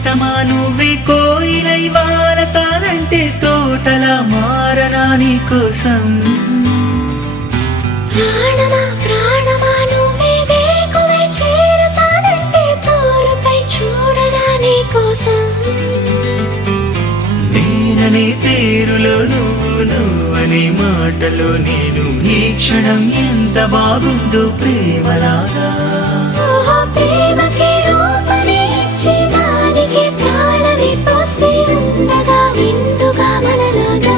నేస్తమా నువ్వే కోయిలై వారతానంటే తోటలా మారనా నీ కోసం ప్రాణమా ప్రాణమా నువ్వే వేకువై చేరతానంటే తోరుపై చూడనా నీ కోసం నేననే పేరులో నువ్వు నువ్వనే మాటలో నేను ఈ క్షణం ఎంత బాగుందో ప్రేమలాగా ప్రేమకి రూపమే ఇచ్చి దానికి ప్రాణమి పోస్తే ఉండగా విండుగా మనలాగా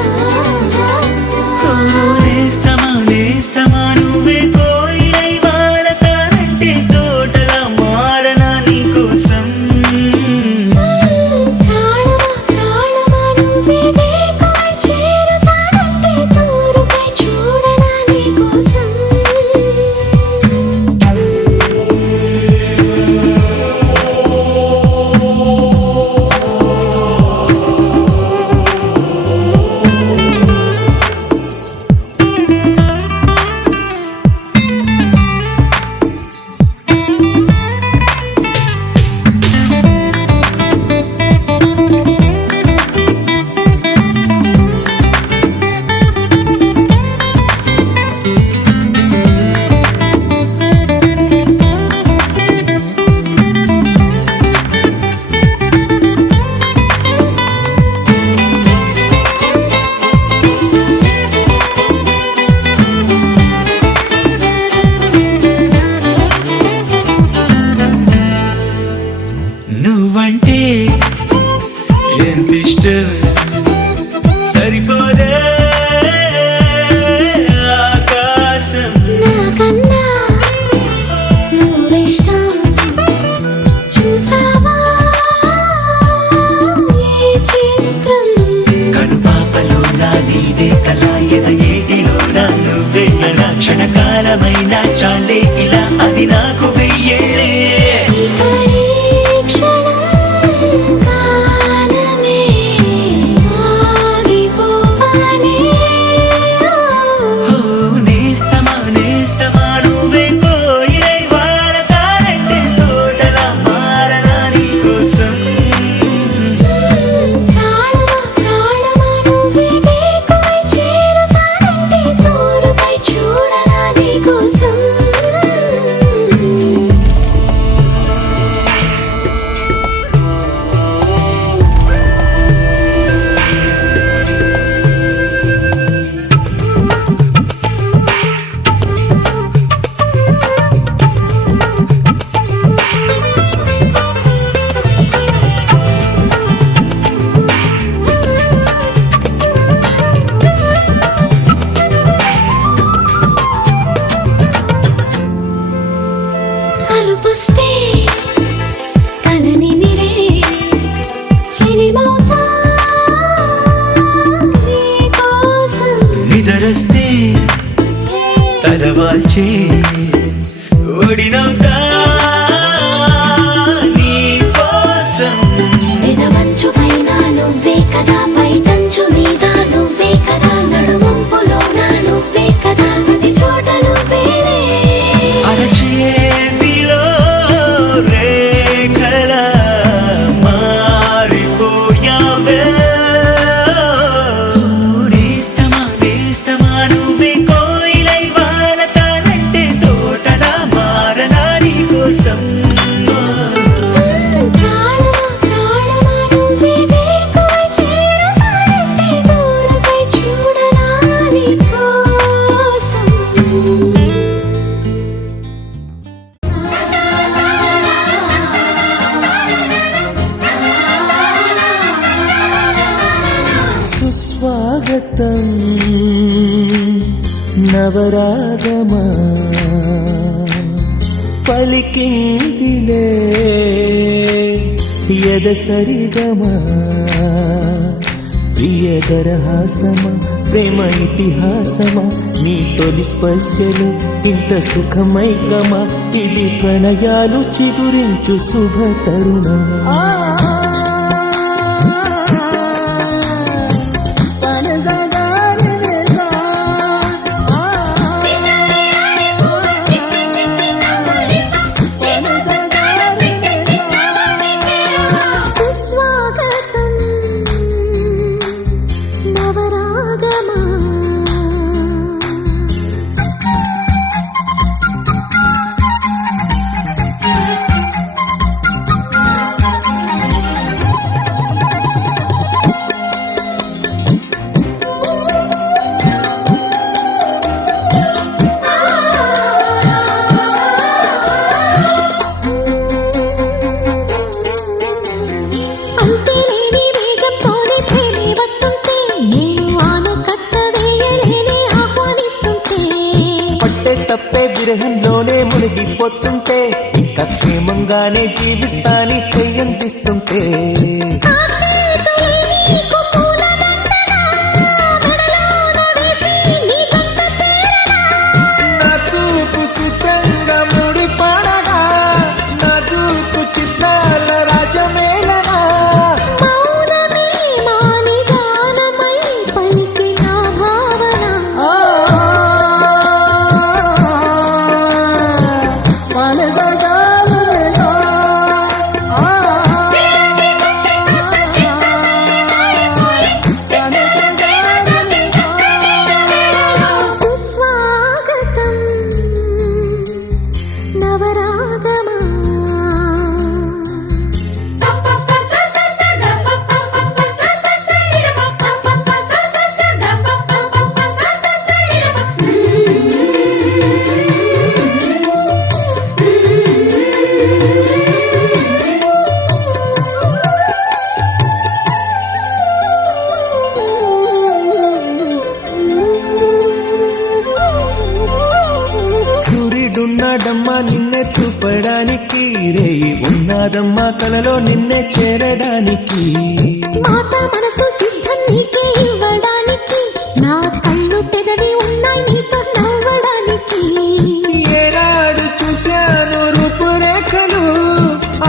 నేస్తమా నేస్తమా నువ్వే కోయిలై వారతానంటే తోటలా మారనా నీ కోసం ప్రాణమా ప్రాణమా నువ్వే వేకువై చేరతానంటే తోరుపై చూడనా నీ కోసం నువ్వంటే ఎంత ఇష్టం సరిపోదే ఆకాశం నాకన్నా నువ్విష్టం చూసావా ఈ చిత్రం కనుపాపలో నా నీదే కళ ఎద ఏటిలో నా నువ్వే నా క్షణకాలమైన చాలే ఇలా అది నాకు వెయ్యేళ్ళే ఇక ఈ క్షణం కాలమే ఆగిపోవాలి నేస్తమా నేస్తమా నువ్వే కోయిలై వారతానంటే తోటలా మారనా నీ కోసం ప్రాణమా ప్రాణమా నువ్వే వేకువై చేరతానంటే తోరుపై చూడనా నీ కోసం అలుపుస్తే కలని నిరే చెలిమౌతా నీ కోసం నిదరస్తే తలవాల్చే ఒడినవుతా నీ కోసం పెదవంచు పైన నువ్వే కదా పైటంచు మీద నువ్వే కదా నడుమంపులోన నువ్వే కదా ప్రతి చోట నువ్వేలే అరచేతిలో రేఖల మారిపోయావే నేస్తమా నేస్తమా నువ్వే కోయిలై వారతానంటే తోటలా మారనా నీ కోసం ప్రాణమా ప్రాణమా నువ్వే వేకువై చేరతానంటే తోరుపై చూడనా నీ కోసం సుస్వాగతం నవరాగమా పలికిందిలే ఎదసరిగమా ప్రియదరహాసమా ప్రేమ ఇతిహాసమా నీ తొలి స్పర్శలు ఇంత సుఖమైకమా ఇది ప్రణయాలు చిగురించు శుభ తరుణమా అంతులేని వేగంతోనే ప్రేమే వస్తుంటే నేను ఆనకట్ట వేయలేనే ఆహ్వానిస్తుంటే పట్టే తప్పే విరహంలోనే మునిగిపోతుంటే ఇంకా క్షేమంగానే జీవిస్తాని చెయ్యందిస్తుంటే ఆ చేతులే నీకు పూలదండగా మెడలోన వేసి నీ జంట చేరనా నా చూపు చిత్రంగా ముడిపడగా నా చూపు చిత్రాల రాజమేళగా మౌనమే మాని గానమై పలికిన భావన సుస్వాగతం నవరాగమా సూర్యుడున్నాడమ్మా నిన్నే చూపడానికి రేయి ఉన్నాదమ్మా కలలో నిన్నే చేరడానికి మాట మనసు సిద్ధం నీకే ఇవ్వడానికి నా కళ్ళు పెదవి ఉన్నాయి నీతో నవ్వడానికి ఏనాడు చూశాను రూపురేఖలు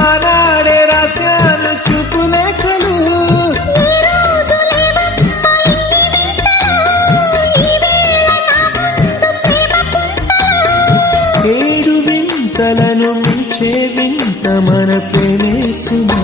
ఆనాడే రాశాను చూపులేఖలు ఈ రోజు లేవమ్మా ఇన్ని వింతలు ఈ వేళ నా ముందు ప్రేమ పుంతలు ఏడు వింతలను మించే వింత మన ప్రేమే సుమా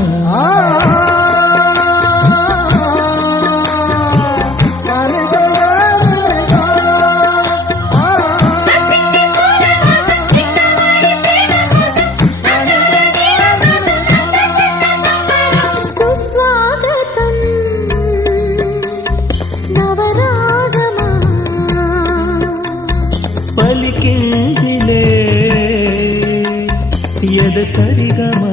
సుస్వాగతం నవరాగమా పలికిందిలే ఎద సరిగమా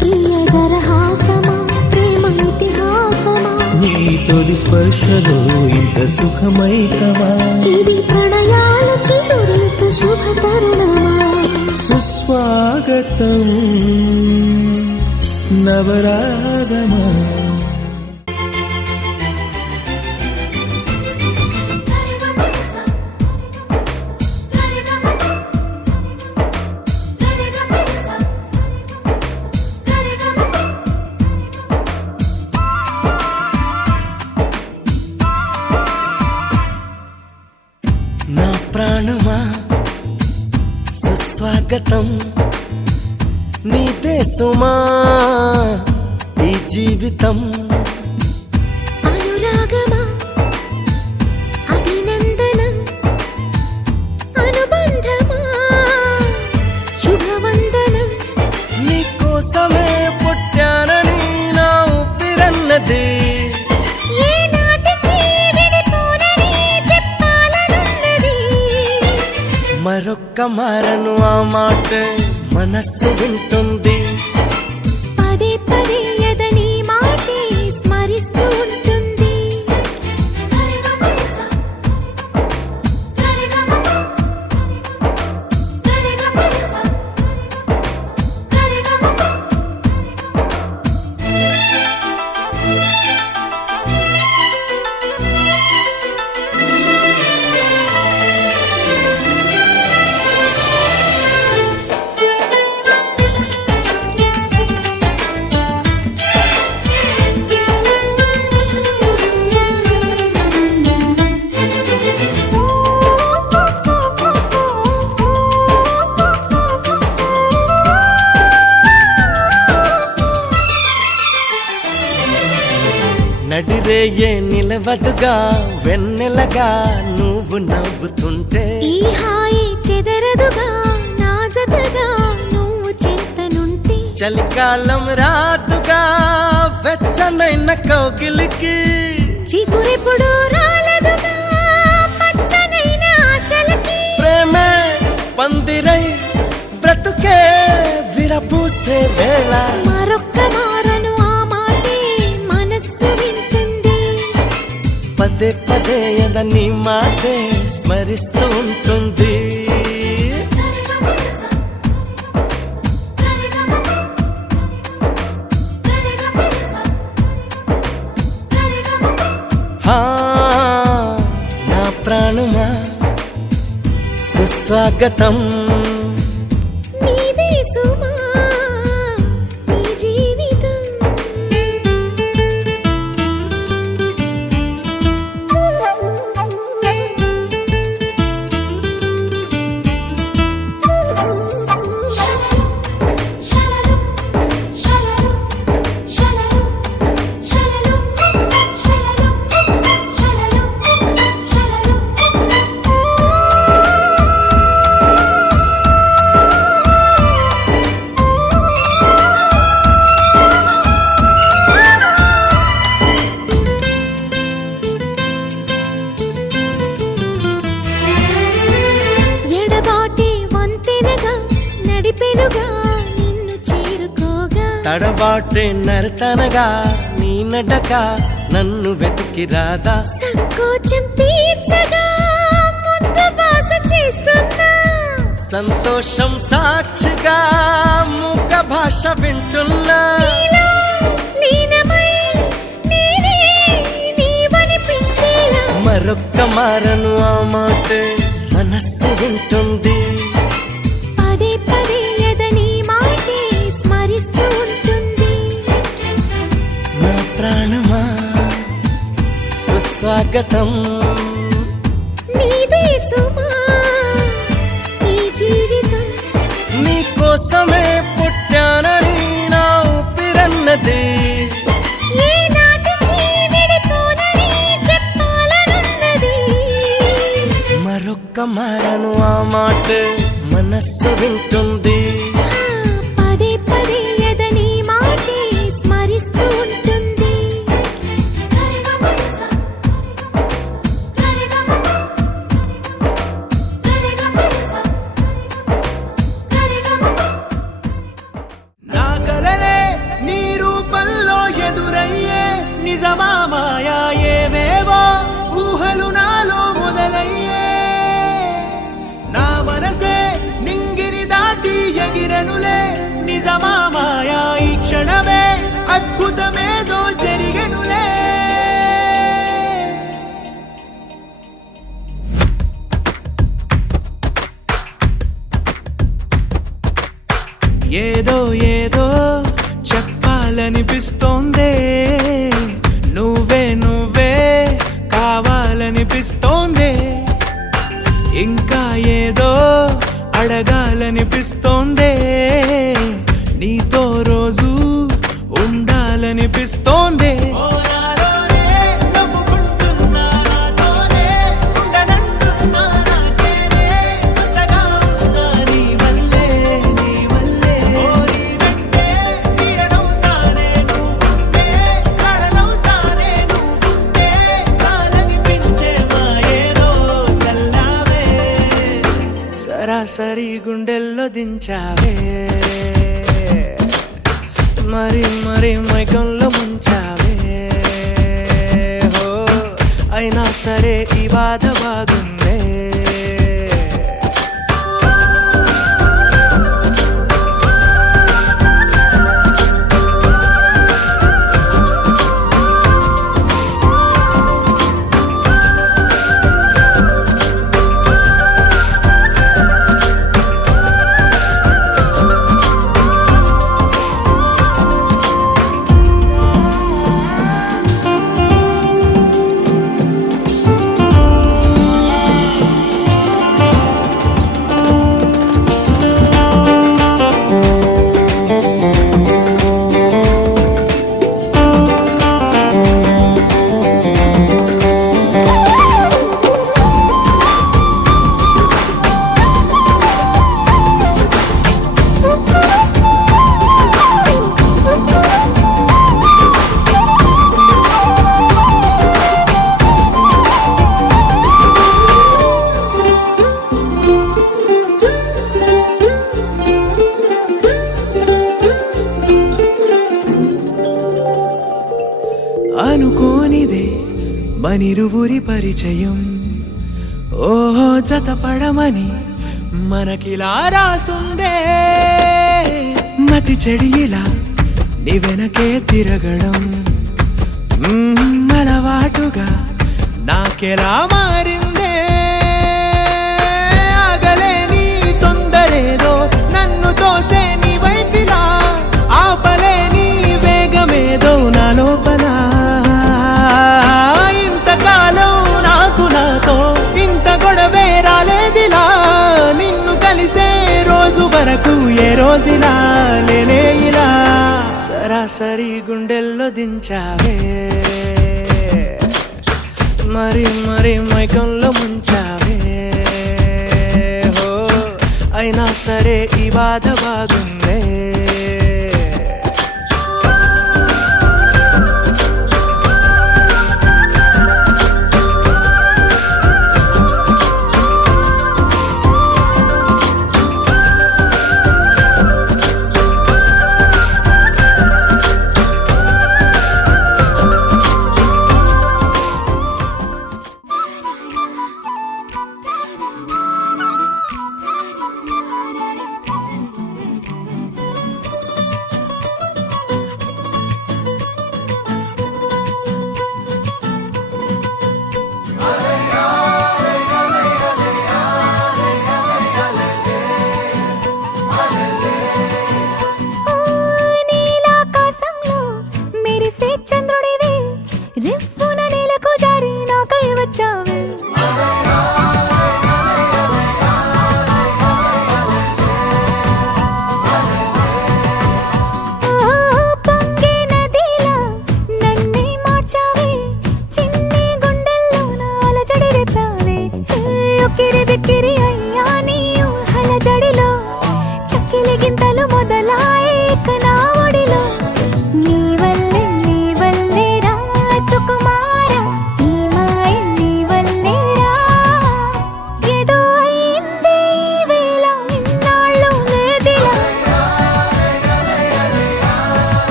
ప్రియదరహాసమా ప్రేమ ఇతిహాసమా నీ తొలి స్పర్శలో ఇంత సుఖమైకమా ఇది ప్రణయాలు చిగురించు శుభ తరుణమా సుస్వాగతం నవరాగమా నా ప్రాణమా సుస్వాగతం నీదే సుమా ఈ జీవితం అనురాగమా అభినందనం అనుబంధమా శుభవందనం నీకోసమే పుట్టానని నా ఊపిరన్నది ఏ నాటికి విడిపోనని చెప్పాలనున్నది మరొక్క మారను ఆ మాట మనస్సు వింటుంది పదే పదే ఎదని మాటే స్మరిస్తూ ఉంటుంది నడిరేయే నిలవదుగా వెన్నెలగా నువ్వు నవ్వుతుంటే ఈ హాయి చెదరదుగా నా జతగా నువ్వు చింతనుంటే చలికాలం రాదుగా వెచ్చనైన కౌగిలికి చిగురెప్పుడు రాలదుగా పందిరై పందిరై బ్రతుకే విరపూసే వేళ మరొక్క మారను ఆ మాటే మనస్సు వింటుంది. పదే పదే ఎద నీ మాటే స్మరిస్తూ ఉంటుంది. హా, నా ప్రాణమా సుస్వాగతం. నీదే సుమా నీ జీవితం. ఎడబాటే వంతెనగా నడిపెనుగా నిన్ను చేరుకోగా. తడబాటే నరతనగా నీ నడక నన్ను వెతికి రాదా. సంకోచం తీర్చగా ముద్దు బాస చేస్తున్నా. సంతోషం సాక్షిగా మూక భాష వింటున్నా. నీలో లీనమై నేనే నీవనిపించేలా. మరొక్క మారను ఆ మాటే మనస్సు వింటుంది. పదే పదే ఎదని మాటే స్మరిస్తూ ఉంటుంది. నా ప్రాణమా సుస్వాగతం. నీదే సుమా ఈ జీవితం. నీ కోసమే పుట్టానని నా ఊపిరన్నది. ఏ నాటికి విడిపోనని చెప్పాలనున్నది. మరొక్క మారను ఆ మాటే మనస్సు వింటుంది. పదే పదే ఎదని మాటే స్మరిస్తూ ఉంటుంది. నా కలలే నీ రూపంలో ఎదురయ్యే నిజమా మాయా ఏవేవో ఊహలు నాలో మొదలయ్యే. నా మనసే నింగిని దాటి ఎగిరెనులే నిజమా మాయా ఈ క్షణమే అద్భుతమేదో జరిగెనులే. ఏదో ఏదో చెప్పాలనిపిస్తోందే. నువ్వే నువ్వే కావాలనిపిస్తోందే. ఇంకా ఏదో అడగాలనిపిస్తోందే. నీతో రోజు ఉండాలనిపిస్తోందే. సరాసరి గుండెల్లో దించావే. మరి మరి మైకంలో ముంచావే. హో అయినా సరే ఈ బాధ బాగుందే. అనుకోనిదే మనిరువురి పరిచయం ఓహో జతపడమని మనకిలా రాసుందే మతి చెడి ఇలా నీ వెనకే తిరగడం అలవాటుగా నాకెలా మారిందే ఆగలేని తొందరేదో నన్ను తోసే నీ వైపిలా ఆపలేని వేగమేదో నా లోపల ఇంతకాలం నాకు నాతో ఇంత గొడవే రాలేదిలా నిన్ను కలిసే రోజు వరకు ఏ రోజులా లేనే ఇలా సరాసరి గుండెల్లో దించావే మరి మరి మైకంలో ముంచావే హో అయినా సరే ఈ బాధ బాగుందే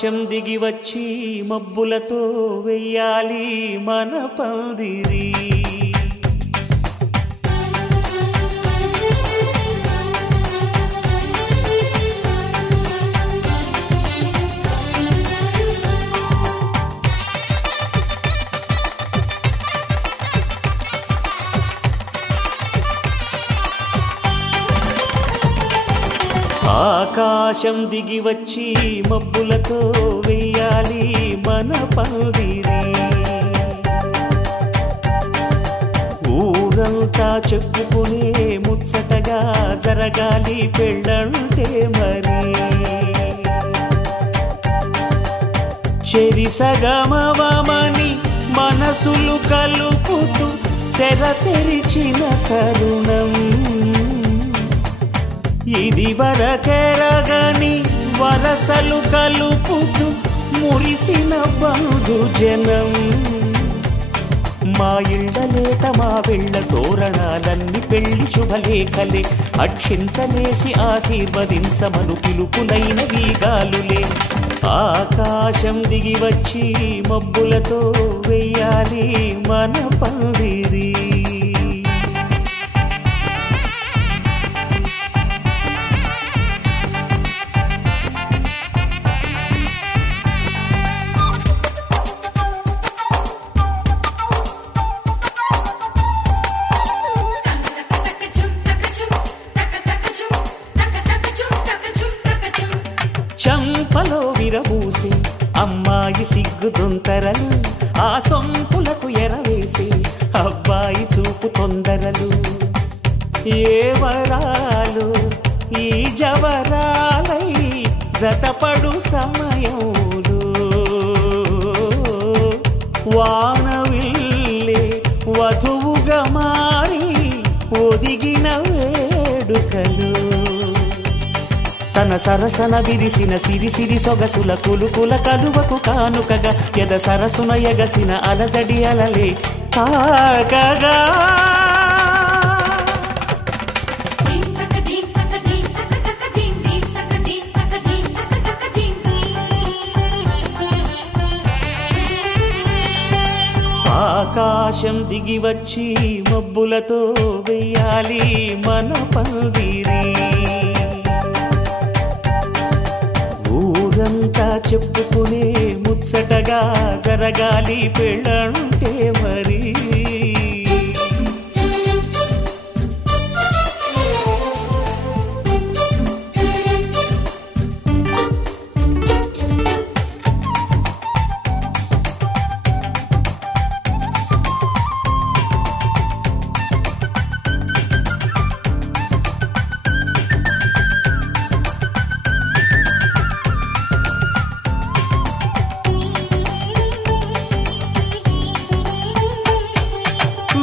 ఆకాశం దిగి వచ్చి మబ్బులతో వెయ్యాలి మన పందిరి. ఆకాశం దిగి వచ్చి మబ్బులతో వెయ్యాలి మన పందిరి. ఊరంతా చెప్పుకునే ముచ్చటగా జరగాలి పెళ్ళంటే మరి. చెరిసగమవమని మనసులు కలుపుతూ తెర తెరిచిన తరుణం. ఇది వరకెరగని వరసలు కలుపుతూ మురిసిన బంధు జనం. మా ఇళ్ళలేత మా వెళ్ళ తోరణాలన్నీ పెళ్లి శుభలేఖలే. అక్షింతలేసి ఆశీర్వదించమను పిలుపులైన వీగాలులే. ఆకాశం దిగి వచ్చి మబ్బులతో వెయ్యాలి మన పందిరి. చంపలో విరబూసి అమ్మాయి సిగ్గుదొంతరలు. ఆ సొంపులకు ఎరవేసి అబ్బాయి చూపు తొందరలు. ఏ వరాలు ఈ జవరాలై జతపడు సమయంలో. వానవిల్లే వధువుగా మారి ఒదిగిన వేడుకలు. తన సరసన విరిసిన సిరిసిరి సొగసుల కులుకుల కలువకు కానుకగా ఎద సరసున ఎగసిన అలజడి అలలే తాకగా. ఆకాశం దిగి వచ్చి మబ్బులతో వెయ్యాలి మన పందిరి. ఊరంతా చెప్పుకునే ముచ్చటగా జరగాలి పెళ్ళంటే మరి.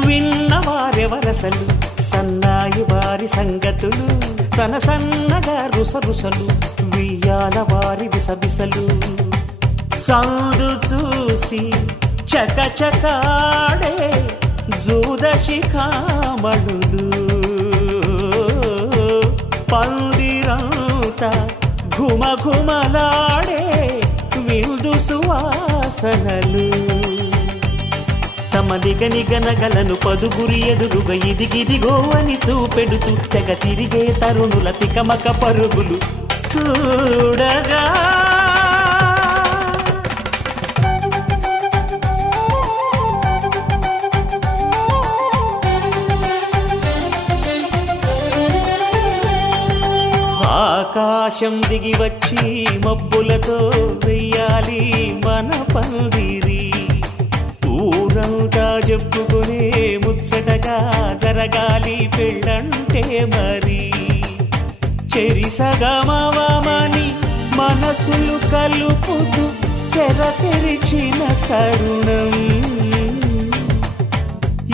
విన్నవారెవరసలు సన్నాయి వారి సంగతులు. సనసన్నగా రుసరుసలు వియ్యాల వారి విసవిసలు. సందు చూసి చకచకాడే జూదశిఖామణులు. పందిరంతా ఘుమఘుమలాడే విందు సువాసనలు. తమ నిగనిగనగలను పదుగురి ఎదురుగా ఇదిగిదిగో అని చూపెడుతూ తెగ తిరిగే తరుణుల తికమక పరుగులు చూడగా. ఆకాశం దిగి వచ్చి మబ్బులతో వెయ్యాలి మన పందిరి. ఊరంతా చెప్పుకునే ముచ్చటగా జరగాలి పెళ్ళంటే మరి. చెరిసగమవమని మనసులు కలుపుతూ తెర తెరిచిన తరుణం.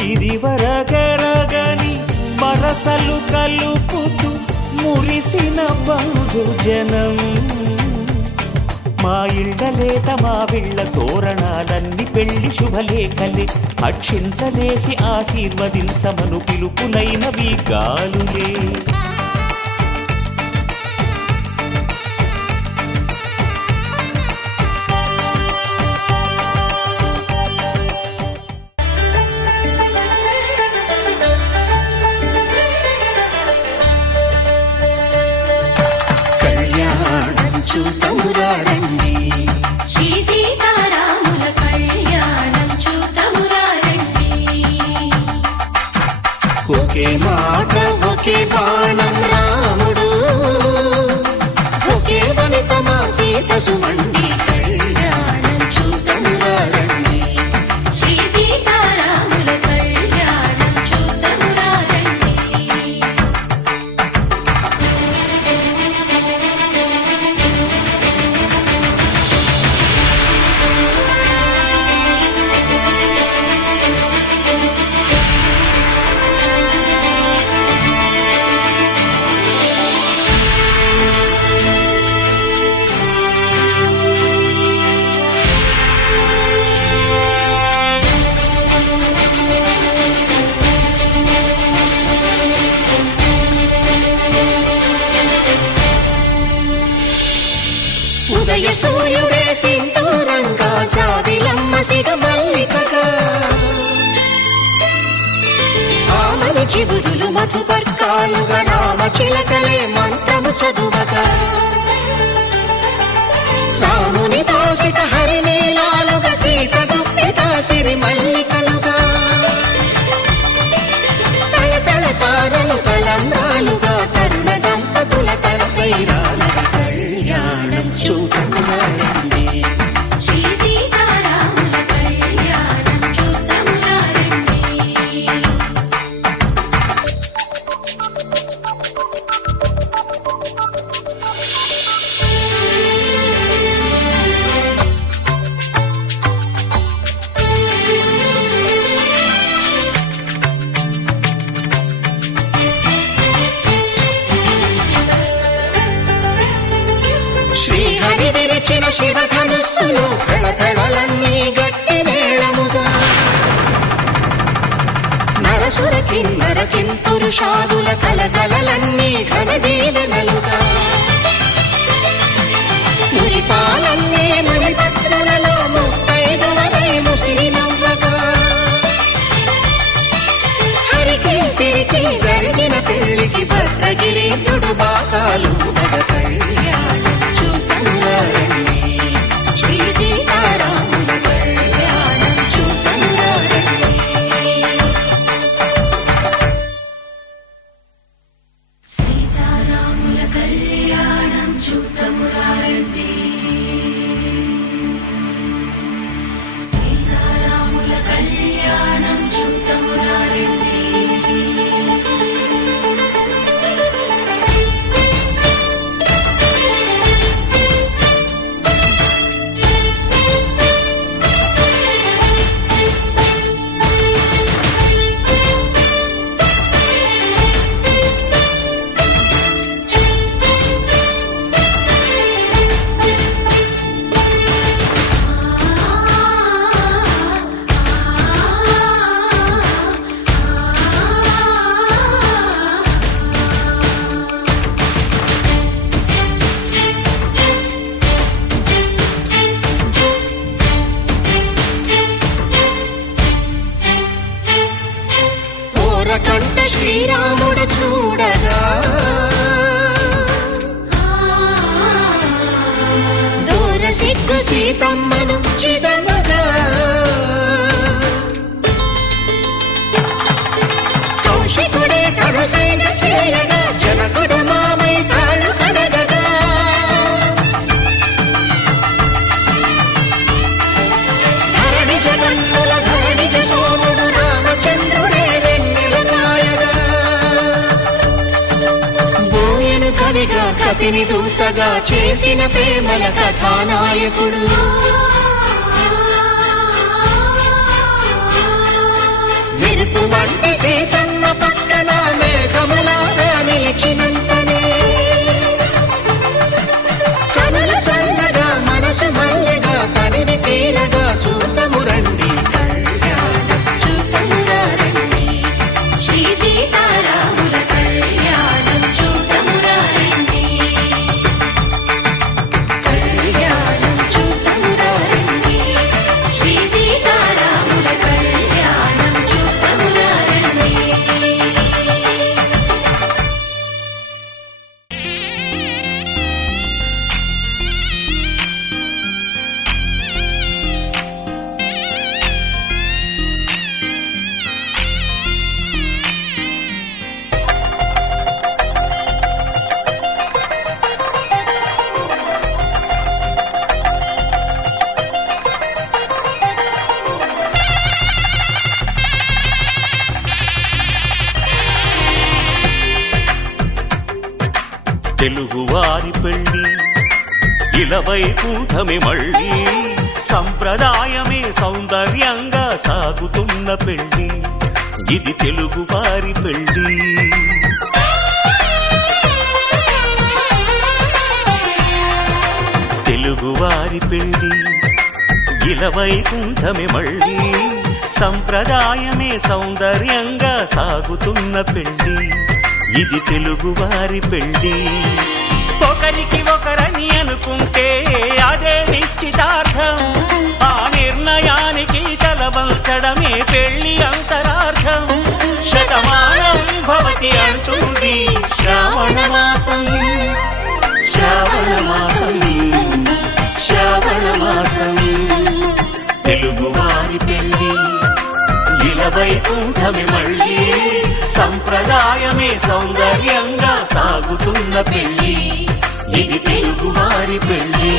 ఇది వరకెరగని వరసలు కలుపుతూ మురిసిన బంధు జనం. మా ఇళ్ళలేత మా వెళ్ళ తోరణాలన్నీ పెళ్లి శుభలేఖలే. అక్షింతలేసి ఆశీర్వదించమను పిలుపులైన వీగాలులే. ఒకే బాణం రాముడు, ఒకే వనిత మా సీత సుమండి, కళ్యాణం చూతమురా రండి. శ్రీ సీతారాముల కళ్యాణం చూతమురా రండి. ఉదయ సూర్యుడే సింధూరంగా, జాబిలమ్మ సిగ మల్లికగా, ఆమని చిగురులు మధుపర్కాలుగా, రామ చిలకలే మంత్రము చదువగా, రాముని దోసిట హరినీలాలుగా, సీత గుప్పిట సిరి మల్లికలుగా, తళతళ తారలు తలంబ్రాలుగా, తరుణ దంపతుల తలపైరాలుగా, కళ్యాణం చూతమురా రండి. శ్రీ సీతారాముల కళ్యాణం చూతమురా రండి. శ్రీహరి విరిచిన శివధనుస్సులో కళకళలన్నీ గట్టి మేళముగా, నరసుర కిన్నర కింపురుషాదుల కలకలలన్నీ ఘనదీవెనలుగా, మురిపాలన్నీ మణిపత్రులలో ముత్తైదువలై ముసిరి నవ్వగా, హరికి సిరికి జరిగిన పెళ్లికి భద్రగిరీంద్రుడు బాకాలు మగ, కళ్యాణం చూతమురా రండి. శ్రీ సీతారాముల కళ్యాణం చూతమురా రండి. సీతారాముల కళ్యాణం చూతమురా రండి. సీతారాముల కళ్యాణం చూతమురా రండి. ఓరకంట శ్రీరాముడు చూడగా, దూర సిగ్గు సీతమ్మను చిదమగా, కౌశికుడే కరుసైన చేయగా, జనకుడు మామై కాళ్ళు కడగగా, ధరణి జగన్నుల ధరణిజ సోముడు రామచంద్రుడే వెన్నెల కాయగా, బోయను కవిగా కపిని దూతగా చేసిన ప్రేమల కథానాయకుడు, మెరుపు వంటి సీతమ్మ పక్కన మేఘములాగా నిలిచినంతనే, కనులు చల్లగా మనసు మల్లెగా తనివి తీరగా, చూతము రండి. కళ్యాణం చూతమురా రండి. శ్రీ సీతారాముల కళ్యాణం చూతమురా రండి. కళ్యాణం చూతమురా రండి. శ్రీ సీతారాముల కళ్యాణం చూతమురా రండి. తెలుగువారి పెళ్ళి ఇలవైకుంఠమే మళ్ళీ సంప్రదాయమే సౌందర్యంగా సాగుతున్న పెళ్ళి ఇది తెలుగువారి పెళ్ళి తెలుగువారి పెళ్ళి ఇలవైకుంఠమే మళ్ళీ సంప్రదాయమే సౌందర్యంగా సాగుతున్న పెళ్ళి ఇది తెలుగువారి పెళ్ళి ఒకరికి ఒకరని అనుకుంటే అదే నిశ్చితార్థం ఆ నిర్ణయానికి తలవంచడమే పెళ్లి అంతరార్థం శతమానం భవతి అంటుంది శ్రావణ మాసం శ్రావణ మాసం శ్రావణ మాసం తెలుగువారి పెళ్ళి ఇలవైకుంఠమే మళ్ళీ సంప్రదాయమే సౌందర్యంగా సాగుతున్న పెళ్ళి ఇది తెలుగువారి పెళ్ళి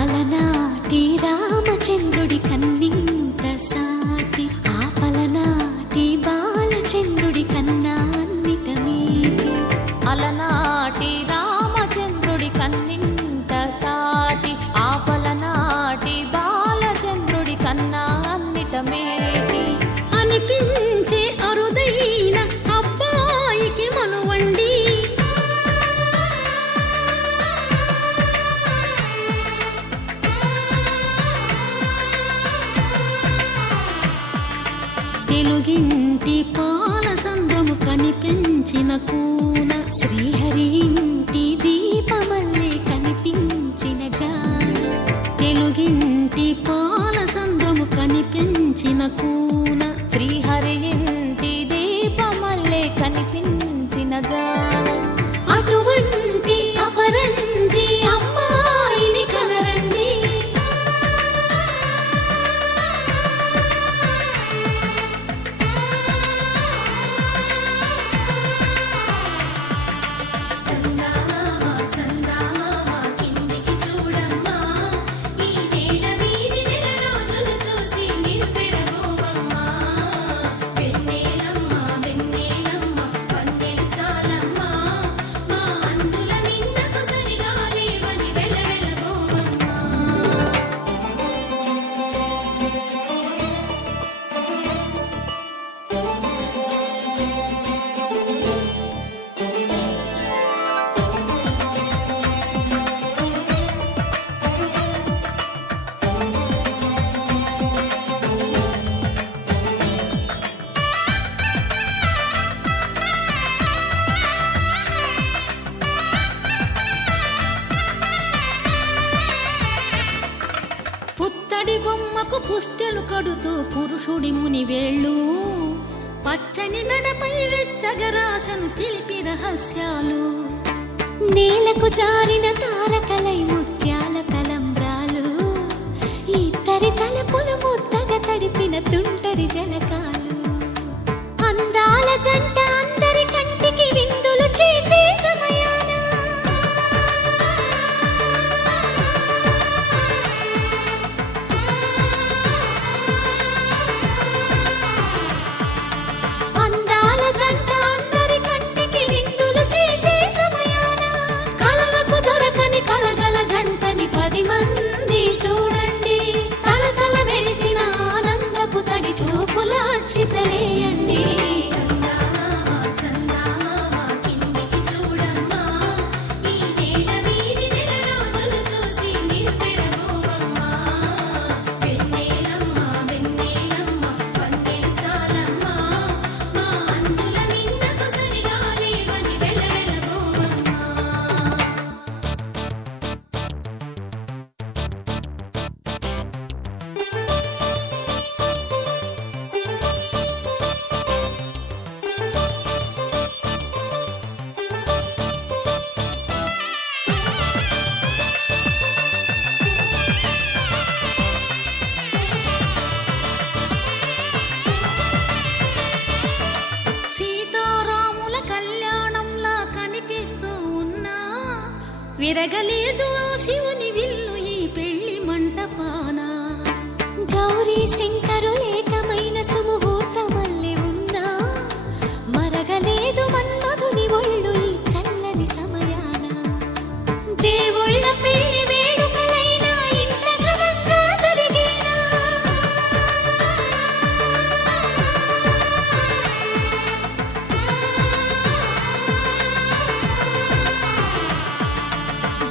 అలనాటి రామచంద్రుడి కన్నింత సాటి ఆపలనాటి బాలచంద్రుడి కన్నా అన్నిట మీటి అలనాటి రామచంద్రుడి కన్నింత సాటి ఆపలనాటి బాలచంద్రుడి కన్నా అన్నిట మేటి అనిపించే అరుదైన అబ్బాయికి మనువండి తెలుగింటి పాల సంద్రము కనిపించిన కూన శ్రీహరి ఇంటి దీపమల్లే కనిపించిన జాడ తెలుగింటి పాల సంద్రము కనిపించిన కూన శ్రీహరి ఇంటి దీపమల్లే కనిపించిన జాడ అటువంటి అపరంజి అమ్మాయిని కనరండి కిందికి చూడమ్మా ఈ నేల వీధి నెల రోజులు చూసి నివ్వెరబోవమ్మా వెన్నెలమ్మ వెన్నెలమ్మ వన్నెలు చాలమ్మా మా అందుల మిన్నకు సరిగా లేవని వెలవెలబోవమ్మా పుత్తడి బొమ్మకు పుస్తెలు కడుతూ పురుషుడి ముని వేళ్ళు పచ్చని నడపై వెచ్చగరాసను చిలిపి రహస్యాలు నేలకు జారిన తారకలై ముత్యాల తలంబ్రాలు ఇద్దరి తలపులు ముద్దగా తడిపిన తుంటరి జలకాలు అందాల జంట అందరి కంటికి విందులు చేసే సమయాన అందాల జంట అందరి కంటికి విందులు చేసే సమయాన కలలకు దొర విరగలేదు ఆ శివుని విల్లు ఈ పెళ్లి మంటపాన. గౌరీ శంకరు లేకమైన సుముహూర్తమల్లె ఉన్నా మరగలేదు మన్మధుని ఒళ్ళు ఈ చల్లని సమయాన. దేవుళ్ళ పెళ్లి వేడుకలైనా ఇంత ఘనంగా జరిగేనా?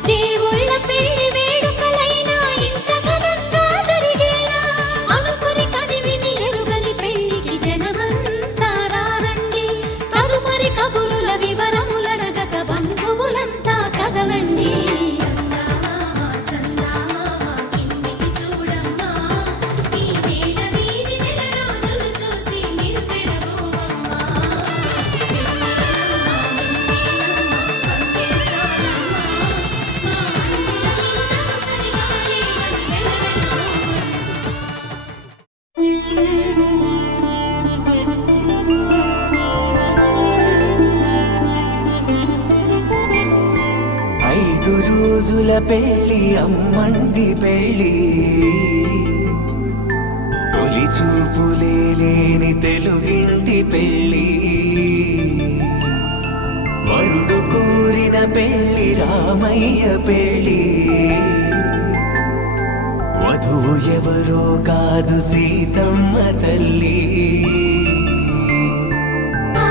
దేవుళ్ళ పెళ్లి వేడుకలైనా ఇంత ఘనంగా జరిగేనా? అనుకుని కదివిని ఎరుగని పెళ్లికి జనమంతా రారండి. తదుపరి కబురుల వివరములడగక బంధువులంతా కదలండి. చందమామ చందమామ కిందికి చూడమ్మా, ఈ వేళ వీధి నెలరాజులు చూసి నివ్వెరబోవమ్మా. వెన్నెలమ్మ వెన్నెలమ్మ వందే చాలమ్మా, మా అన్నుల నీడను సరిగాలి అది వెలవెలబోవమ్మా. ఐదు రోజుల పెళ్లి అమ్మండి పెళ్లి, తొలి చూపులే లేని తెలుగింటి పెళ్లి. వరుడు కోరిన పెళ్లి రామయ్య పెళ్లి, వధువు ఎవరో కాదు సీతమ్మ తల్లి.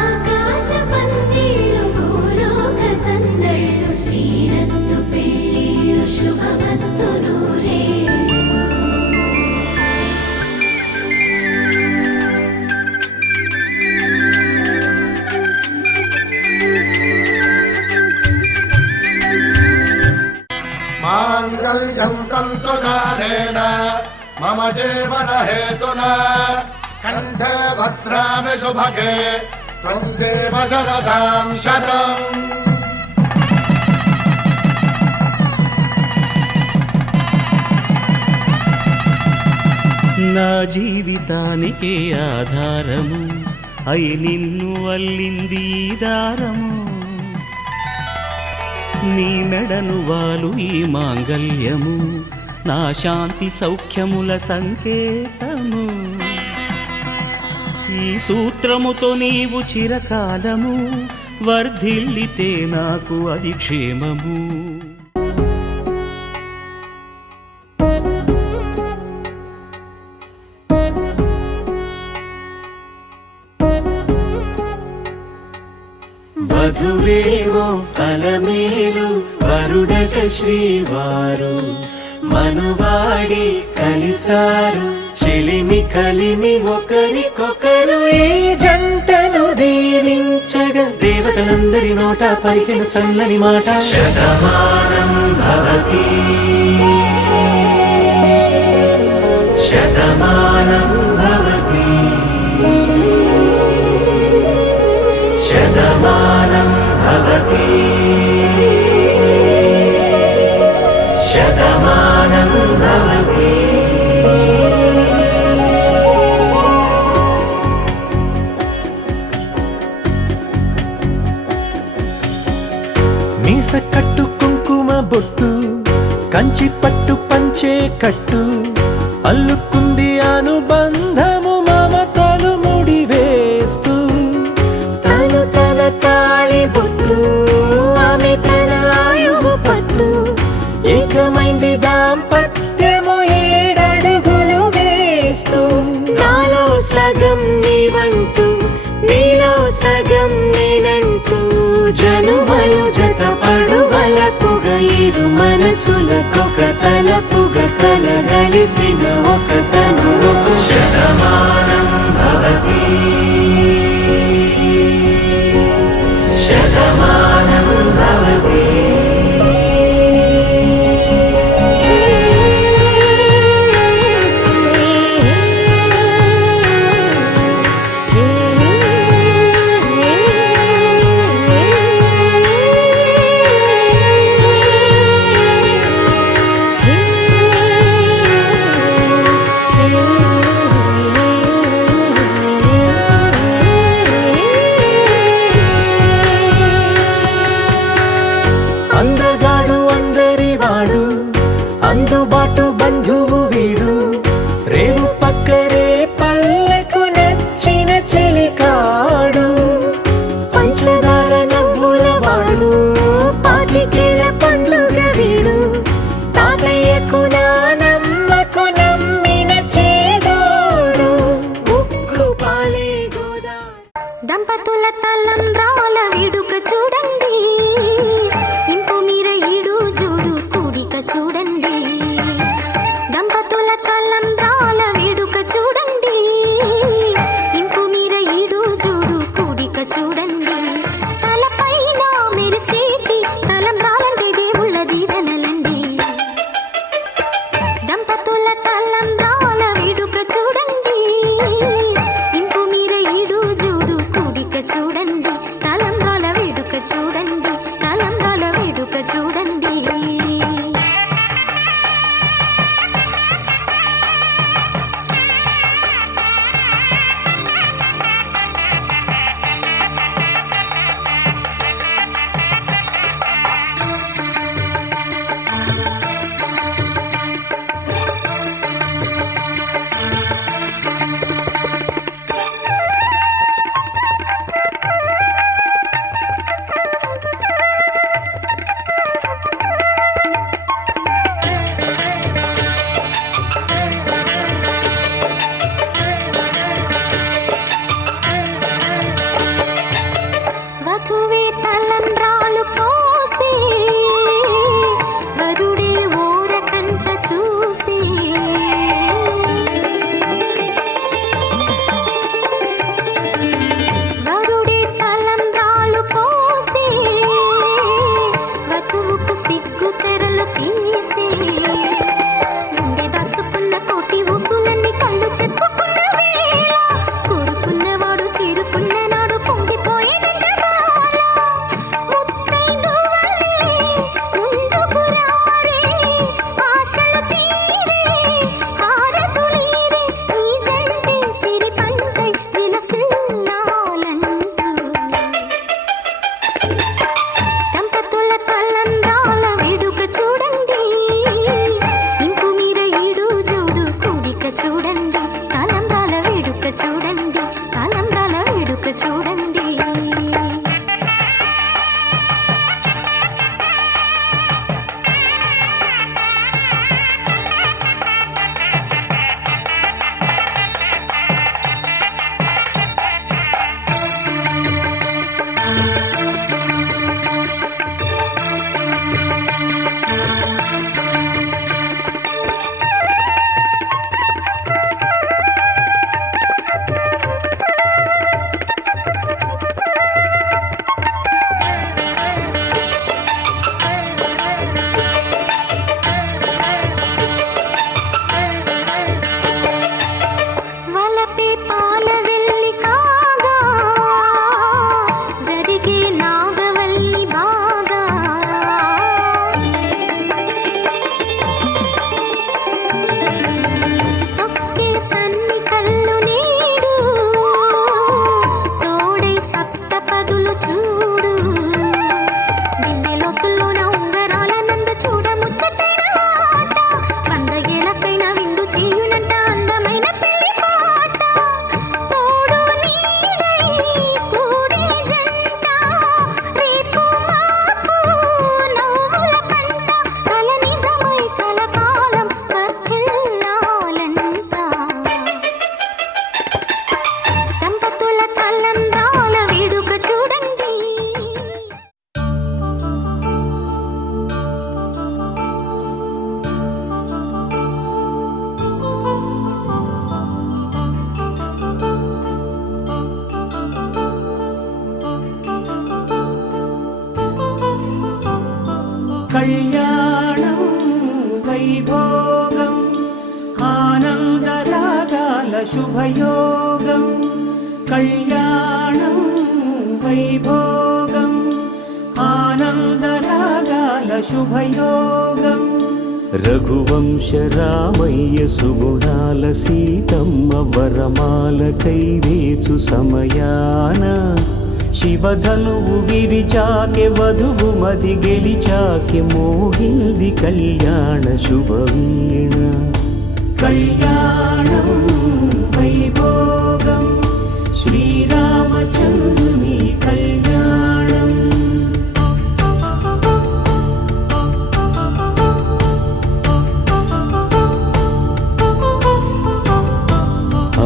ఆకాశ పందిళ్ళు భూలోక సందళ్ళు శ్రీరస్తు పెళ్ళిళ్ళు శుభమస్తు నూరేళ్ళు. మాంగళ్యం తంతుకాలేన మమ జీవన హేతునా కంఠే భద్రామి శుభగే త్వం జీవ శరదాం శతం. నా జీవితానికి ఆధారము అయి నిన్ను అల్లింది ఈ దారము. నీ మెడను వాలు ఈ మాంగల్యము నా శాంతి సౌఖ్యముల సంకేతము. ఈ సూత్రముతో నీవు చిరకాలము వర్ధిల్లితే నాకు అది క్షేమము. వధువేవో అలమేలు వరుడట శ్రీవారు, మనువాడి కలిసారు చెలిమి కలిమి ఒకరికొకరు. ఈ జంటను దీవించగా దేవతలందరి నోట పలికిన చల్లని మాట శతమానం భవతి శతమానం భవతి శతమానం భవతి శతమానం భవతి. మీస కట్టు కుంకుమ బొట్టు కంచి పట్టు పంచే కట్టు అల్లుకుంది అనుబంధము మమతలు ముడి వేస్తూ. తను తన తాళి బొట్టు ఆమె తన ఆయువు పట్టు ఏకమైంది దాంపత్యము 7 అడుగులు వేస్తూ. నాలో సగం నీవంటూ నీలో సగం నేనంటూ జనుమలు జతపడువలపుగ ఇరు మనసులకొక తలపుగ కలగలిసిన ఒక తను శతమానం భవతి శతమానం భవతి. అందగాడు అందుబాటు బంధువు వీడు రేవు పక్కరే పల్లెకు నచ్చిన చెలికాడు పంచదార నవ్వుల వాడు పాతికేల పండుగ వీడు తాతయ్యకు నానమ్మకు నమ్మిన చేదోడు ఉక్కు పాలే గోదా దంపతుల తలంబ్రాల వేడుక చూడండి ఇంపు మీర ఈడు జోడు కూడిక చూడండి దంపతుల తలంబ్రాల వేడుక చూడండి ఇంపు మీర ఈడు జోడు కూడిక చూడండి తలపైన మెరిసేటి తలంబ్రాలంటే దేవుళ్ళ దీవెనలండి దంపతుల తలంబ్రాల వేడుక చూడండి ఇంపు మీర ఈడు జోడు కూడిక చూడండి తలంబ్రాల వేడుక చూడండి తలంబ్రాల వేడుక చూడండి వధువే తలంబ్రాలు పోసే వరుడే ఓరకంట చూసే వరుడే తలంబ్రాలు పోసే వధువుకు సిగ్గు తెరలు తీసే గుండె దాచుకున్న కోటి ఊసులన్నీ కళ్ళు చెప్పుకున్న వేళ కోరుకున్నవాడు చేరుకున్న నాడు పొంగిపోయేదంట దంపతుల తలంబ్రాల వేడుక చూడండి ఇంపు మీర ఈడు జోడు కూడిక చూడండి తలంబ్రాల వేడుక చూడండి తలంబ్రాల వేడుక చూడండి వలపే పాల వెల్లి కాగా జరిగే నాగవల్లి బాగా తొక్కే సన్ని కళ్ళు నీడు తోడై సప్త పదులు చూడు బిందెలోతుల్లోన ఉంగరాల నందు చూడ ముచ్చటైన ఆట 100 ఏళ్లకైన విందు చేయునంట అందమైన పెళ్లి పాట తోడు నీడై కూడే జంట రేపు మాపు నవ్వుల కంట కల నిజమై కలకాలం వర్ధిల్లాలంట దంపతుల తలంబ్రాల వేడుక చూడండి కళ్యాణం వైభోగం ఆనందరాగాల శుభయోగం కళ్యాణం వైభోగం ఆనందరాగాల శుభయోగం రఘువంశ రామయ్య సుగుణాల సీతమ్మ వరమాల కైవేచు సమయాన శివధనువు విరిచాకె వధువు మది గెలిచాకె మోగింది కళ్యాణ శుభవీణ. కళ్యాణం వైభోగం శ్రీరామచంద్రుని కళ్యాణం.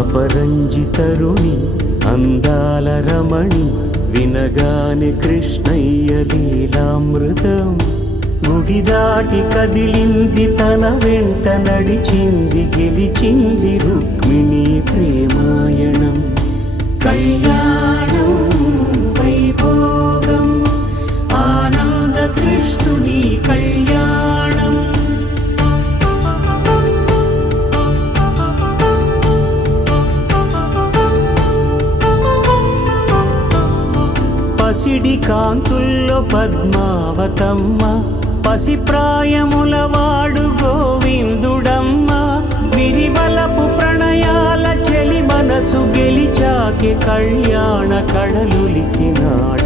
అపరంజితరుణి అందాల రమణి వినగానే కృష్ణయ్య లీలామృతం. గుడి దాటి కదిలింది తన వెంట నడిచింది గెలిచింది రుక్మిణి ప్రేమాయణం. కళ్యాణం వైభోగం ఆనంద కృష్ణుని కళ్యాణం. పసిడి కాంతుల్లో పద్మావతమ్మ పసిప్రాయముల వాడు గోవిందుడమ్మ. విరివలపు ప్రణయాల చెలి మనసు గెలిచాకే కళ్యాణ కళలులికినాడమ్మ.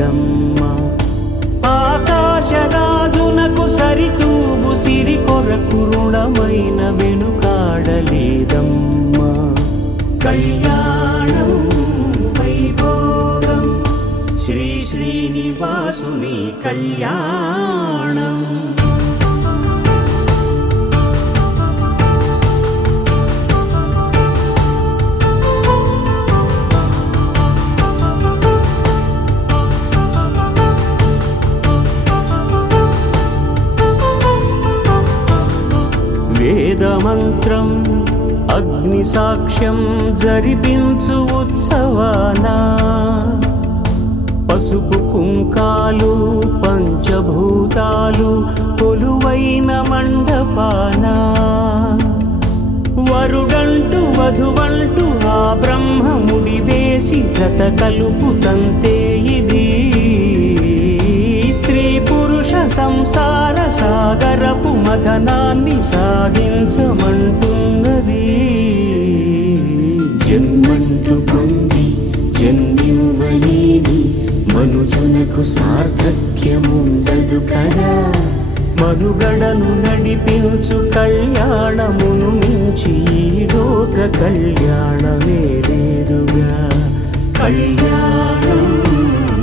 ఆకాశరాజునకు సరితూబు సిరి కొరకు రుణమైన వెనుకాడలేదమ్మ. కళ్యాణం వైభోగం శ్రీ శ్రీనివాసుని కళ్యాణం. వేదమంత్రం అగ్ని సాక్ష్యం జరిపించు ఉత్సవానా. పసుపు కుంకాలు పంచభూతాలు కొలువైన మండపాన. వరుడంటూ వధువంటూ ఆ బ్రహ్మముడి వేసి గత కలుపు తంతే ఇది. స్త్రీ పురుష సంసార సాగరపు మథనాన్ని సాగించమంటున్నది. జన్మంటూ పొంది జన్మివ్వలేని మనుజునకు సార్థక్యముండదు కదా. మనుగడను నడిపించు కళ్యాణమును మించి ఈ లోక కళ్యాణమే లేదుగా. కళ్యాణం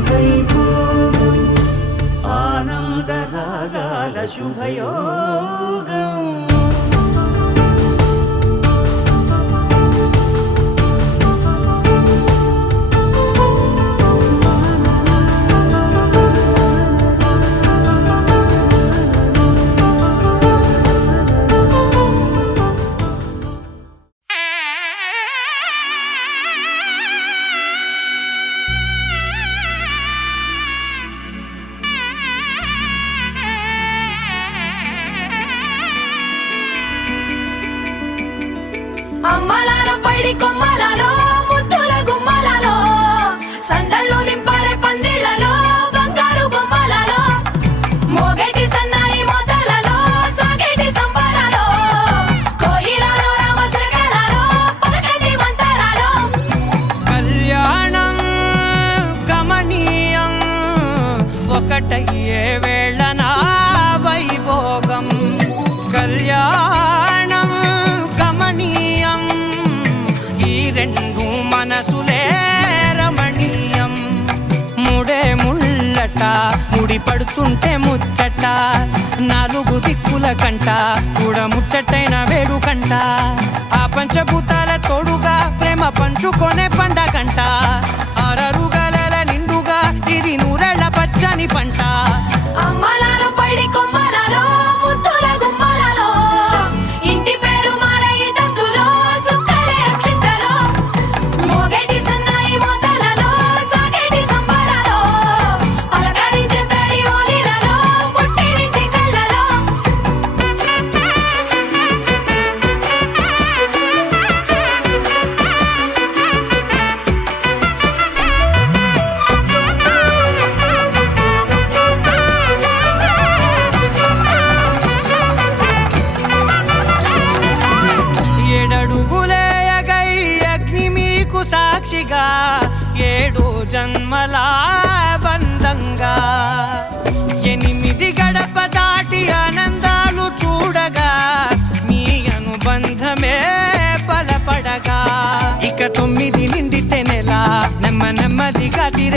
వైభోగం ఆనందరాగాల శుభయోగం. అమ్మలాలో పైడి కొమ్మలలో ముద్దుల గుమ్మలలో సందళ్ళు నింపారే పందిళ్లలో బంగారు బొమ్మలలో మోగేటి సన్నాయి మోతలలో సాగేటి సంబరాలో కోయిలలో రామసగలలో పలకటి మంతరాలో. కళ్యాణం గమనీయం ఒకటయ్యే వేళనా వైభోగం. కళ్యాణం గమనీయం ఈ రెండు మనసులే రమణీయం. ముడే ముళ్ళట ముడి పడుతుంటే ముచ్చట నాలుగు దిక్కుల కంట చూడ ముచ్చటైన వేడుకంట. ఆ పంచభూతాల తోడుగా ప్రేమ పంచుకొనే పండగంట. అరరుగల నిండుగా ఇది నూరెళ్ళ పచ్చని పంట. అమ్మలాలో పైడి కొమ్మలలో ముద్దుల గుమ్మలలో ఇంటి పేరు మారయి తందులో చుక్కలే అక్షింతలో మోగేటి సన్నాయి మోతలలో సాగేటి సంబరాలో పలకరించే తడి ఓలిలలో పుట్టినింటి కళ్ళలో.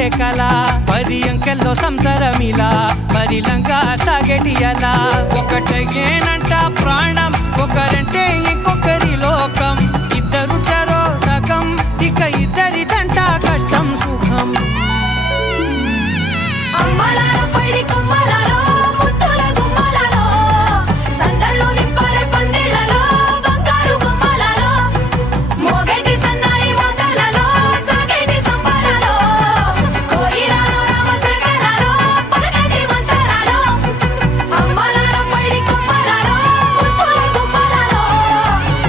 సాగే కల 10 అంకెల్లో సంసారమిలా పరిలంగా సాగేటియలా ఒకటేనంట ప్రాణం ఒకరంటే ఇంకొకరి లోకం ఇద్దరు చరో సగం ఇక ఇద్దరిదంట కష్టం సుఖం అమ్మలాలో పడి కొమ్మలాలో ముత్తుల గుమ్మలాలో సందల్లో నింపారే పందిళ్ళలో బంగారు బొమ్మలాలో మోగేటి సన్నాయి మోతలలో సాగేటి సంబరాలో కోయిలాలో రామశేఖరాలో పలకటి మంతరాలో అమ్మలాలో పడి కొమ్మలాలో ముత్తుల గుమ్మలాలో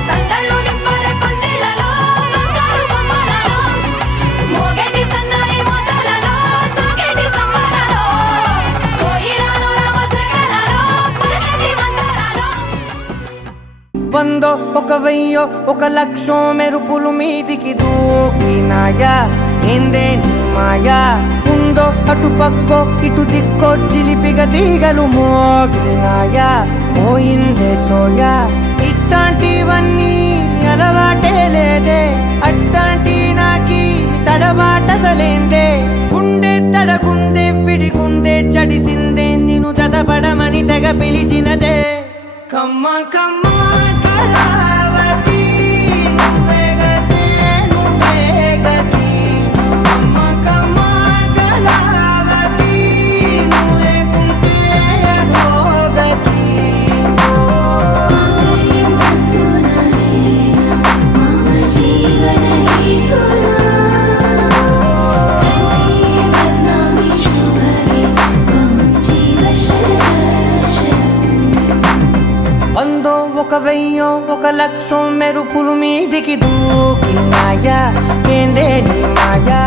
సందల్లో నింపారే పందిళ్ళలో బంగారు బొమ్మలాలో మోగేటి సన్నాయి మోతలలో సాగేటి సంబరాలో కోయిలాలో రామశేఖరాలో పలకటి మంతరాలో వందో ఒక వెయ్యో ఒక లక్షో మెరుపులు మీదికి దూకినాయా ఏందే నీ మాయా ఉందో అటు పక్కో ఇటు దిక్కో చిలిపిగా తీగలు మోగినాయా పోయిందే సోయా ఇట్లాంటివన్నీ అలవాటే లేదే అట్లాంటి నాకి తడబాటసలేందే గుండె తడగుందే విడిగుందే చడిసిందే నిన్ను చదపడమని తెగ పిలిచినదే కమ్మ కమ్మ కళావతి నువ్వే గతి నువ్వే గతి కమ్మ కమ్మ కళావతి నువ్వు లేకుంటే అదో గతి మమ జీవన హేతునా కంఠే బద్నామి శుభగే త్వం జీవ శరశం వందో ఒక వెయ్యో ఒక లక్షో మెరుపులు మీదికి దూకినాయా ఏందే నీ మాయా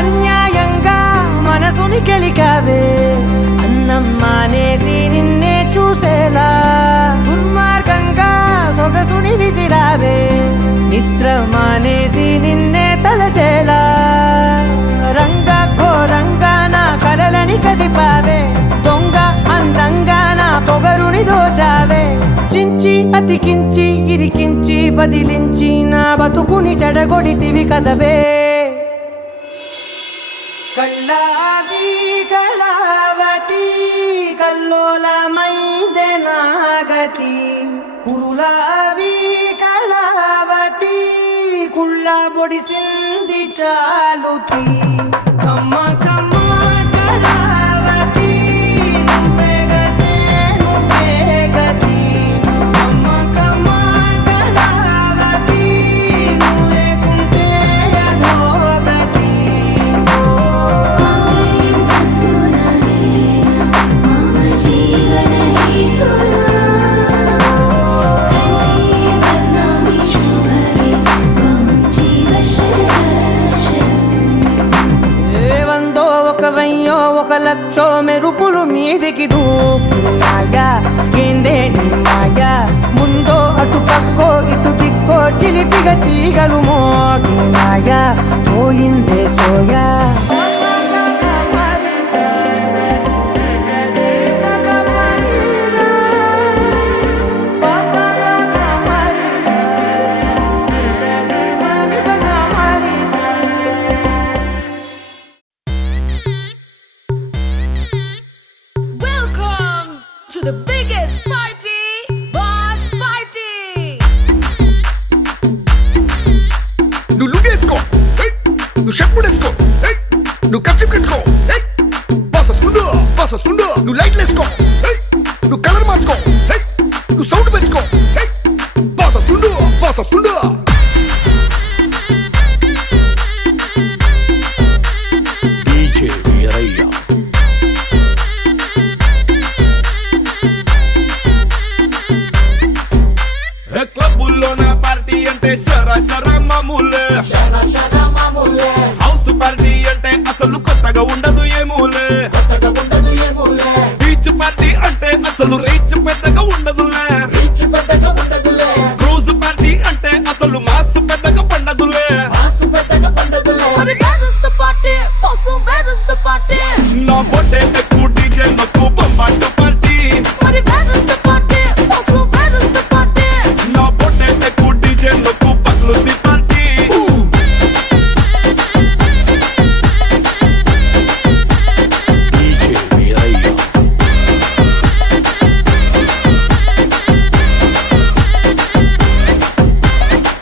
అన్యాయంగా మనసుని గెలికావే అన్నం మానేసి నిన్నే చూసేలా దుర్మార్గంగా సొగసుని విసిరావే నిద్ర మానేసి నిన్నే తలచేలా రంగా ఘోరంగా నా కలలని కదిపావే దొంగ అందంగా నా పొగరుని దోచావే చించి అతికించి ఇరికించి వదిలించి నా బతుకుని చెడగొడితివి కదవే కళ్ళావి కళావతి కల్లోలమైందే నాగతి కురులావి కళావతి కుళ్ళ బొడిసింది చాలుతి కమ్మ కమ్మ కళావతి నువ్వే గతే నువ్వే గతి కమ్మ కమ్మ కళావతి నువ్వు లేకుంటే అదో గతి మమ జీవన హేతునా కంఠే బద్నామి శుభగే త్వం జీవ శరశం వందో ఒక వెయ్యో ఒక లక్షో మెరుపులు మీదికి దూకినాయా ఏందే నీ మాయా ముందో అటు పక్కో ఇటు దిక్కో చిలిపిగా తీగలు మోగినాయా పోయిందే soya Welcome to the biggest party, Boss Party! నువ్వు లుగేసుకో నువ్వు షర్ట్ ముడేసుకో నువ్వు కచ్చి కట్టుకో బాసస్తుండు నువ్వు లైట్లు వేసుకో నువ్వు కలర్ మార్చుకో నువ్వు సౌండ్ పెంచుకో బాసస్తుండు party? Posso where is the party? నా బొట్టే ఎక్కువ డీజే నాకు బొమ్మాట పార్టీ మరి where is the party? Posso where is the party? నా బొట్టే ఎక్కువ డీజే నాకు పగలుది పార్టీ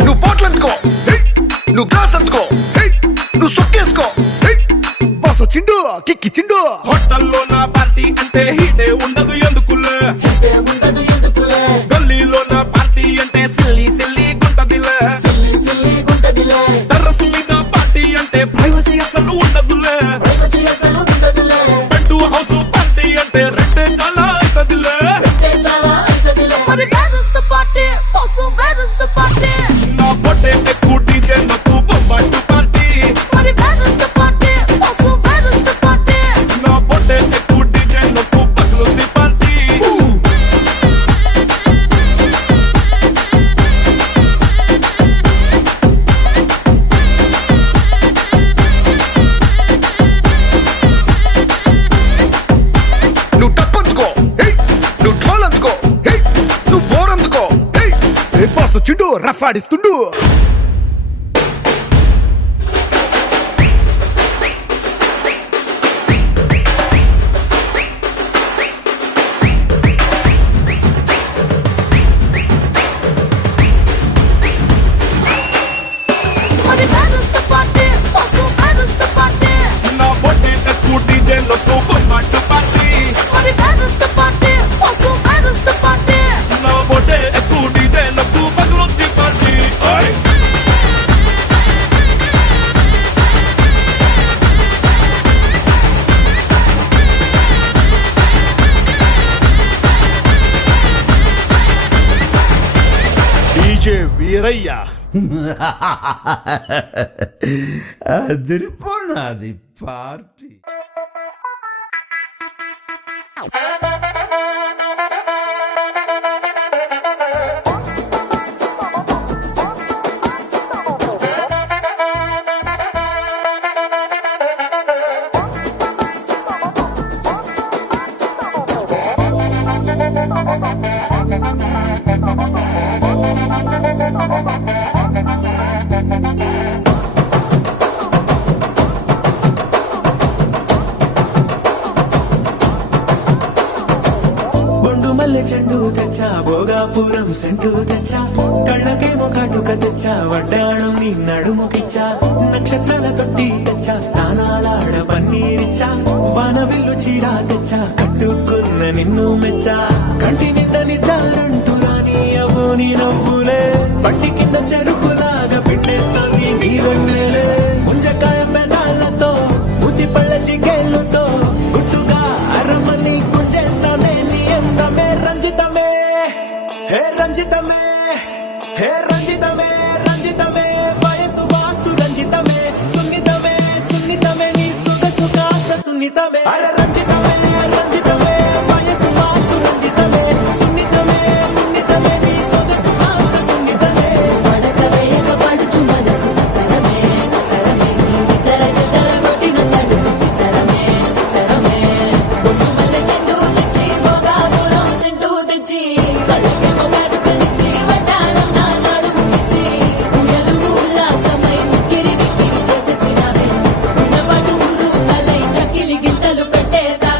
నువ్వు బాటిల్ అందుకో నువ్వు గ్లాస్ అందుకో నువ్వు సొక్కేసుకో బాస్ చిండు కిక్కి చిండు హోటల్లో నా పార్టీ అంటే హీటే ఉండదు ఎందుకులే గల్లీలో నా పార్టీ అంటే సిల్లి సిల్లి గుంటదిలే టెర్రస్ మీద పార్టీ అంటే ప్రైవసీ అసలు ఉండదులే బెడ్ హౌస్ పార్టీ అంటే రెండే చాలా అవుతదిలే మరి where is the party? Posso where is the party? నా బొట్టే ఎక్కువ డీజే నాకు బొమ్మాట పార్టీ మరి where is the party? Posso where is the party? నా బొట్టే ఎక్కువ డీజే నాకు పగలుది పార్టీ నువ్వు టప్ అందుకో నువ్వు ఢోల్ అందుకో నువ్వు బోర్ అందుకో బాస్ చిండు రఫ్ ఆడిస్తుండు మరి where is the party? Posso where is the party? నా బొట్టే ఎక్కువ డీజే నాకు బొమ్మాట పార్టీ మరి where is the party? Posso where is the party? నా బొట్టే ఎక్కువ డీజే నాకు పగలుది పార్టీ డీజే వీరయ్య అదిరిపోనాది పార్టీ బొండు మల్లె చెండు తెచ్చా భోగాపురం సెంటు తెచ్చా కళ్ళకేమో కాటుక తెచ్చా వడ్డాణం నీ నడుముకిచ్చా నక్షత్రాల తొట్టి తెచ్చా తానాలాడ పన్నీరిచ్చా వానవిల్లు చీరా తెచ్చా కట్టుకున్న నిన్ను మెచ్చా కంటి నిండా నిద్దారంటూ రాని అవ్వు నీ నవ్వులే పట్టి కింద చెరుకులాగా పిండేస్తాను నీ వెన్నెలే ముంజకాయ పెదాలతో ముతి పళ్ళ చికేళ్ళతో గుట్టుగా అరమని గుంజేస్తానే నీ అందమే రంజితమే హే రంజితమే హే రంజితమే రంజితమే వయసు వాస్తు రంజితమే సున్నితమే సున్నితమే నీ సొగసు కాస్త సున్నితమే అరే రంజితమే రంజితమే వయసు వాస్తు రంజితమే సున్నితమే సున్నితమే నీ సొగసు కాస్త సున్నితమే పడక వేయక పడుచు మనసు సకరమే సకరమే ఇతర చెతర కొట్టిన తడుపు సితరమే సితరమే బొట్టు మల్లె చెండు తెచ్చి భోగాపురం సెంటు తెచ్చి కళ్ళకే మొగాటుకనిచ్చి వడ్డాణం నా నడుముకిచ్చి ఉయ్యలుగు ఉల్లాసమై ముక్కిరి విక్కిరి చేసేసినావే ఉన్నపాటు ఉర్రు తలై చకిలి గింతలు పెట్టేసా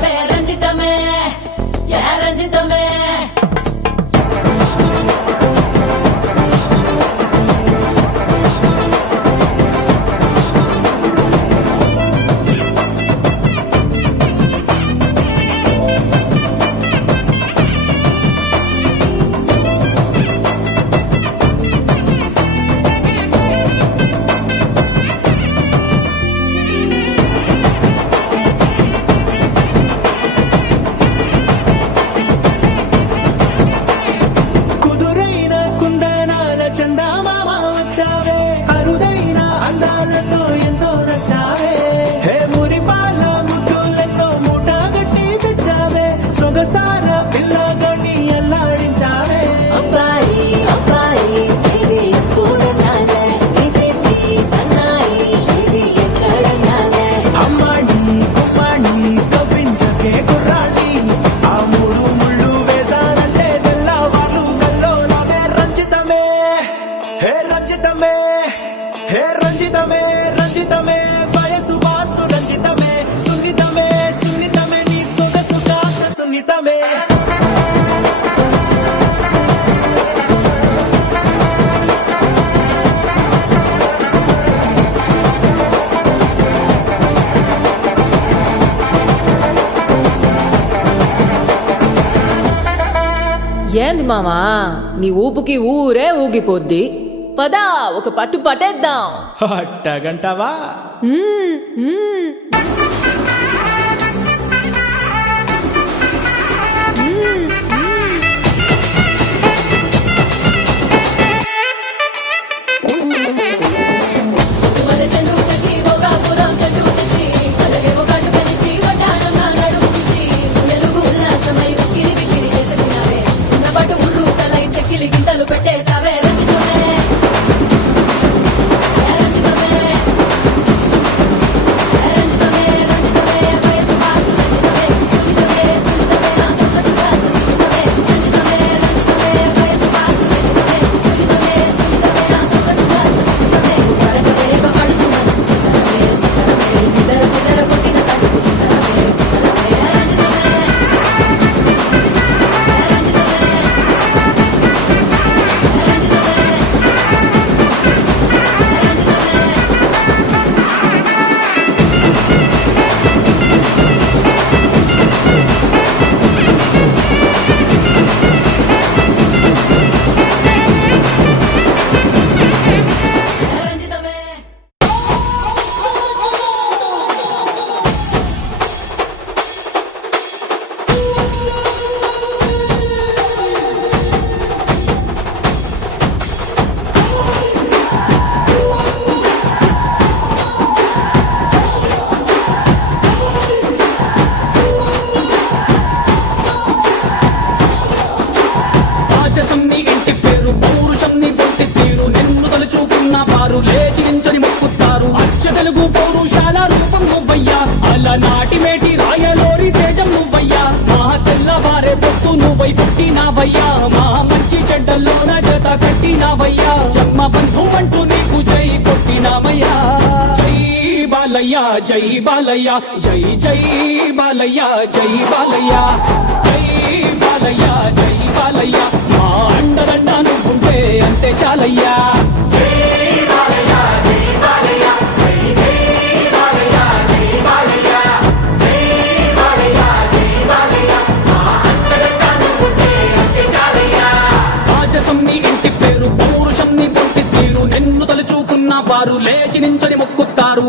ఏంది మామా నీ ఊపుకి ఊరే ఊగిపోద్ది. పదా ఒక పట్టు పట్టేద్దాం. అట్టగంటావా? గింతలు పెట్టేసావే రంజితమే రంజితమే రంజితమే రంజితమే వయసు వాసు రంజితమే సునితమే సునితమే నా సొంత సుఖాస సునితమే రంజితమే రంజితమే వయసు వాసు రంజితమే సునితమే సునితమే నా సొంత సుఖాస సునితమే పడకవేగ పడుచు మనసు సుతరమే సుతరమే ఇద్దర చిదర కొట్టిన తలుపు సుతరమే సుతరమే రంజితమే నాటిమేటి రాయలోరి తేజం నువ్వయ్యా మా తెల్లవారే పొత్తు నువ్వై పుట్టినావయ్యా మా మంచి చెడ్డల్లోన జత కట్టినావయ్యా జన్మ బంధు అంటూ నీకు జై కొట్టినామయ్యా జై బాలయ్య జై బాలయ్య జై జై బాలయ్య జై బాలయ్య జై బాలయ్య జై బాలయ్య మా అండదండ నువ్వుంటే అంతే చాలయ్యా జై బాలయ్య జై బాలయ్య జై జై బాలయ్య జై బాలయ్య జై బాలయ్య జై బాలయ్య మా అండదండ నువ్వుంటే అంతే చాలయ్యా రాజసం నీ ఇంటి పేరు పౌరుషం నీ పుట్టి తీరు నిన్ను తలుచుకున్న వారు లేచి నించని మొక్కుతారు